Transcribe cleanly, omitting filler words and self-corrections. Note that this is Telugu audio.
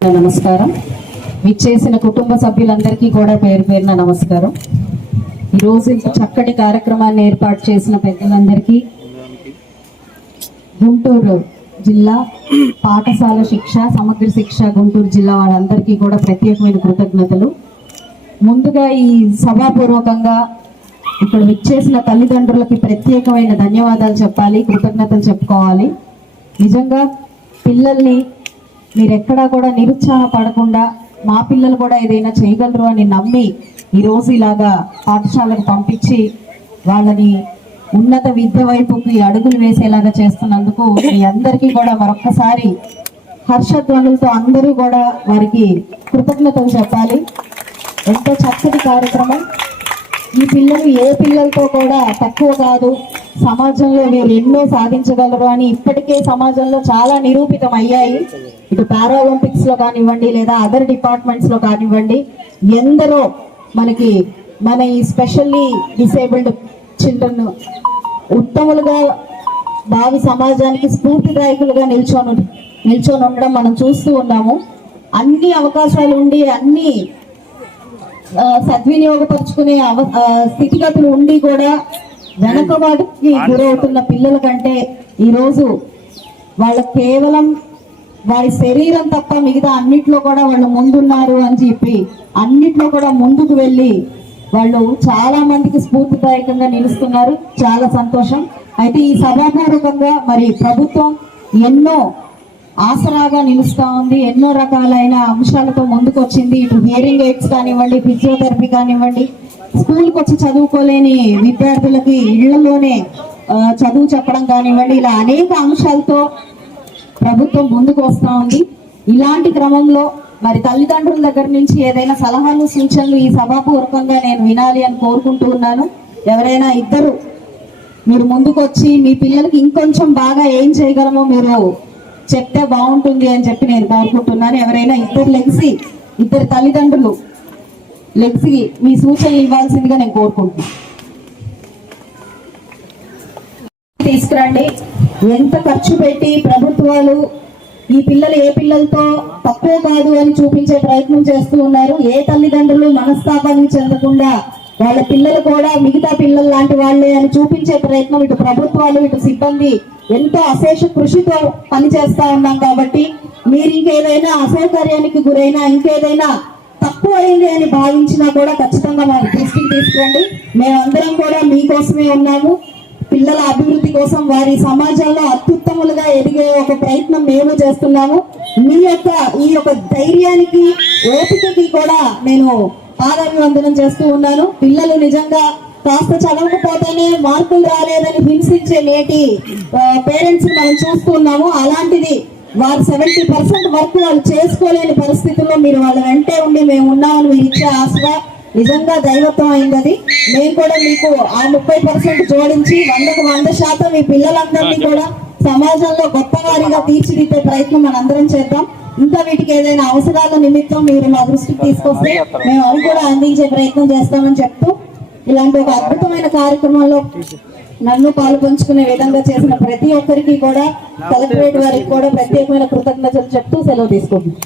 నమస్కారం. విచ్చేసిన కుటుంబ సభ్యులందరికీ కూడా పేరు పేరున నమస్కారం. ఈరోజు ఇంత చక్కటి కార్యక్రమాన్ని ఏర్పాటు చేసిన పెద్దలందరికీ, గుంటూరు జిల్లా పాఠశాల శిక్ష సమగ్ర శిక్ష గుంటూరు జిల్లా వాళ్ళందరికీ కూడా ప్రత్యేకమైన కృతజ్ఞతలు. ముందుగా ఈ సభాపూర్వకంగా ఇక్కడ విచ్చేసిన తల్లిదండ్రులకి ప్రత్యేకమైన ధన్యవాదాలు చెప్పాలి, కృతజ్ఞతలు చెప్పుకోవాలి. నిజంగా పిల్లల్ని మీరు ఎక్కడా కూడా నిరుత్సాహపడకుండా మా పిల్లలు కూడా ఏదైనా చేయగలరు అని నమ్మి ఈరోజు ఇలాగా పాఠశాలకు పంపించి వాళ్ళని ఉన్నత విద్య వైపుకి అడుగులు వేసేలాగా చేస్తున్నందుకు మీ అందరికీ కూడా మరొక్కసారి హర్షధ్వనులతో అందరూ కూడా వారికి కృతజ్ఞతలు చెప్పాలి. ఎంతో చక్కటి కార్యక్రమం. ఈ పిల్లలు ఏ పిల్లలతో కూడా తక్కువ కాదు, సమాజంలో వీరు ఎన్నో సాధించగలరు అని ఇప్పటికే సమాజంలో చాలా నిరూపితం అయ్యాయి. ఇటు పారాలింపిక్స్ లో కానివ్వండి, లేదా అదర్ డిపార్ట్మెంట్స్ లో కానివ్వండి, ఎందరో మన ఈ స్పెషల్లీ డిసేబుల్డ్ చిల్డ్రన్ ఉత్తములుగా భావి సమాజానికి స్ఫూర్తిదాయకులుగా నిల్చొని ఉండడం మనం చూస్తూ ఉన్నాము. అన్ని అవకాశాలు ఉండి అన్ని సద్వినియోగపరుచుకునే స్థితిగతులు ఉండి కూడా వెనకబాటుకి గురవుతున్న పిల్లల కంటే ఈరోజు వాళ్ళకి కేవలం వారి శరీరం తప్ప మిగతా అన్నిట్లో కూడా వాళ్ళు ముందున్నారు అని చెప్పి అన్నిట్లో కూడా ముందుకు వెళ్ళి వాళ్ళు చాలా మందికి స్ఫూర్తిదాయకంగా నిలుస్తున్నారు. చాలా సంతోషం. అయితే ఈ సభాపూర్వకంగా మరి ప్రభుత్వం ఎన్నో ఆసరాగా నిలుస్తా ఉంది, ఎన్నో రకాలైన అంశాలతో ముందుకు వచ్చింది. ఇటు హియరింగ్ ఎయిడ్స్ కానివ్వండి, ఫిజియోథెరపీ కానివ్వండి, స్కూల్కి వచ్చి చదువుకోలేని విద్యార్థులకి ఇళ్లలోనే చదువు చెప్పడం కానివ్వండి, ఇలా అనేక అంశాలతో ప్రభుత్వం ముందుకు వస్తూ ఉంది. ఇలాంటి క్రమంలో మరి తల్లిదండ్రుల దగ్గర నుంచి ఏదైనా సలహాలు సూచనలు ఈ సభాపూర్వకంగా నేను వినాలి అని కోరుకుంటూ ఉన్నాను. ఎవరైనా ఇద్దరు మీరు ముందుకు వచ్చి మీ పిల్లలకి ఇంకొంచెం బాగా ఏం చేయగలమో మీరు చెప్తే బాగుంటుంది అని చెప్పి నేను కోరుకుంటున్నాను. ఎవరైనా ఇద్దరు తల్లిదండ్రులు లెగ్సి మీ సూచనలు ఇవ్వాల్సిందిగా నేను కోరుకుంటున్నాను. తీసుకురండి. ఎంత ఖర్చు పెట్టి ప్రభుత్వాలు ఈ పిల్లలు ఏ పిల్లలతో తక్కువ కాదు అని చూపించే ప్రయత్నం చేస్తూ ఉన్నారు. ఏ తల్లిదండ్రులు మనస్తాపానికి చెందకుండా వాళ్ళ పిల్లలు కూడా మిగతా పిల్లలు లాంటి వాళ్లే అని చూపించే ప్రయత్నం ఇటు ప్రభుత్వాలు ఇటు సిబ్బంది ఎంతో అశేష కృషితో పనిచేస్తా ఉన్నాం. కాబట్టి మీరు ఇంకేదైనా అసౌకర్యానికి గురైనా ఇంకేదైనా తక్కువ అయింది అని భావించినా కూడా ఖచ్చితంగా మా దృష్టికి తీసుకురండి. మేమందరం కూడా మీకోసమే ఉన్నాము. పిల్లల అభివృద్ధి కోసం వారి సమాజంలో అత్యుత్తములుగా ఎదిగే ఒక ప్రయత్నం మేము చేస్తున్నాము. మీ యొక్క ఈ యొక్క ధైర్యానికి ఓపికకి కూడా నేను పాదాభివందనం చేస్తూ ఉన్నాను. పిల్లలు నిజంగా కాస్త చదవకపోతేనే మార్కులు రాలేదని హింసించే నేటి పేరెంట్స్ మనం చూస్తూ ఉన్నాము. అలాంటిది వారు 70% వర్క్ వాళ్ళు చేసుకోలేని పరిస్థితుల్లో మీరు వాళ్ళ వెంటే ఉండి మేము ఉన్నామని మీరు ఇచ్చే ఆశగా నిజంగా దైవత్వం అయింది. మేము కూడా మీకు ఆ 30% జోడించి 100% మీ పిల్లలందరినీ కూడా సమాజంలో గొప్ప వారిగా తీర్చిదిద్దే ప్రయత్నం మనందరం చేద్దాం. ఇంకా వీటికి ఏదైనా అవసరాల నిమిత్తం మీరు మా దృష్టికి తీసుకొస్తే మేము అవి కూడా అందించే ప్రయత్నం చేస్తామని చెప్తూ, ఇలాంటి ఒక అద్భుతమైన కార్యక్రమంలో నన్ను పాలు పంచుకునే విధంగా చేసిన ప్రతి ఒక్కరికి కూడా కలెక్టరేట్ వారికి కూడా ప్రత్యేకమైన కృతజ్ఞతలు చెప్తూ సెలవు తీసుకుంటున్నాను.